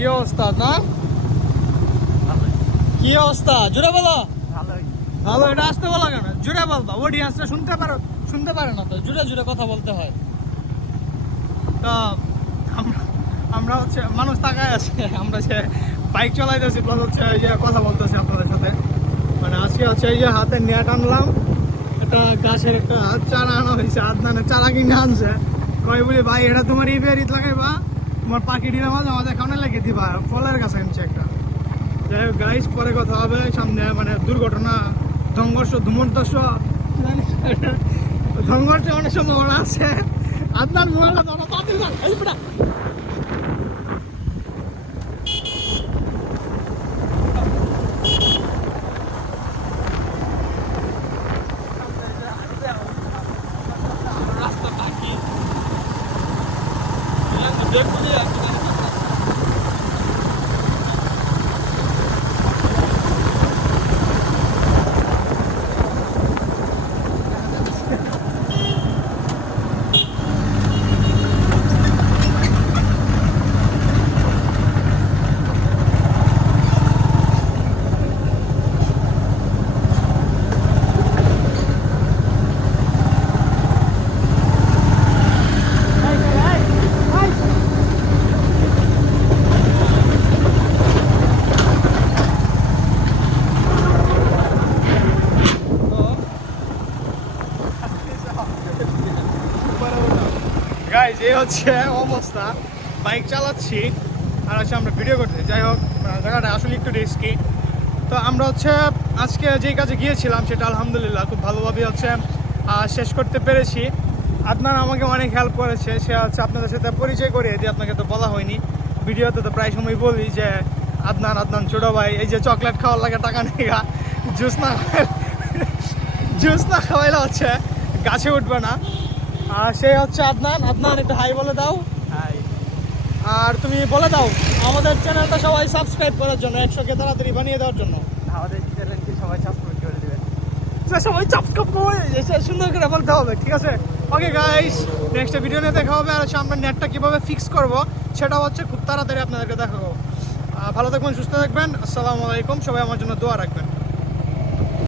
কি অবস্থা না? কি অবস্থা জোরে বলো। ভালো, এটা আসতে বলো কেন? জোরে বলবা, অডিয়েন্সরা শুনতে পারে না তো, জোরে জোরে কথা বলতে হয়। তা আমরা হচ্ছে মানুষ তাকায় আছে, আমরা যে বাইক চালাইতেছি প্লাস হচ্ছে এই যে কথা বলতেছি আপনাদের সাথে। মানে আজকে হচ্ছে এই যে হাতে নেট আনলাম, একটা গাছের একটা চারা আনা হয়েছে, আদনানের চারা কিনে আনছে। কই বলি ভাই এটা তোমার ইট লাগাইবা, তোমার পাখিটির মাঝে মাঝে খাওয়ানো লেগে দিবা, ফলের গাছ আনছে একটা। যাই হোক গাইস, পরে কথা হবে। সামনে মানে দুর্ঘটনা, সংঘর্ষ অনেক সম্ভাবনা আছে। আদনান মোবাইলটা তো বাতিল না, এই বেটা রাস্তা বাকি দেখুন। গাইজ এই হচ্ছে অবস্থা, বাইক চালাচ্ছি আর হচ্ছে আমরা ভিডিও করতে। যাই হোক জায়গাটা আসলে একটু রিস্কি। তো আমরা হচ্ছে আজকে যেই কাজে গিয়েছিলাম সেটা আলহামদুলিল্লাহ খুব ভালোভাবে হচ্ছে শেষ করতে পেরেছি। আদনান আমাকে অনেক হেল্প করেছে, সে হচ্ছে আপনাদের সাথে পরিচয় করিয়ে দিয়ে, আপনাকে তো বলা হয়নি ভিডিওতে, তো প্রায় সময় বলি যে আদনান ছোটো ভাই, এই যে চকলেট খাওয়ার লাগে টাকা নেগা, জুস না খাওয়াইলে হচ্ছে গাছে উঠবে না। আর সে হচ্ছে আদনান একটু হাই বলে দাও। হাই। আর তুমি বলে দাও আমাদের চ্যানেলটা সবাই সাবস্ক্রাইব করার জন্য, 100কে তাড়াতাড়ি বানিয়ে দেওয়ার জন্য। আমাদের চ্যানেলকে সবাই সাবস্ক্রাইব করে দেবেন। সবাই সাবস্ক্রাইব করে সুন্দর করে বলতে হবে, ঠিক আছে? ওকে গাইস, নেক্সট ভিডিও নিয়ে দেখা হবে। আর হচ্ছে আমরা নেটটা কীভাবে ফিক্স করব সেটা হচ্ছে খুব তাড়াতাড়ি আপনাদেরকে দেখাবো। ভালো থাকবেন, সুস্থ থাকবেন, আসসালামু আলাইকুম। সবাই আমার জন্য দোয়া রাখবেন।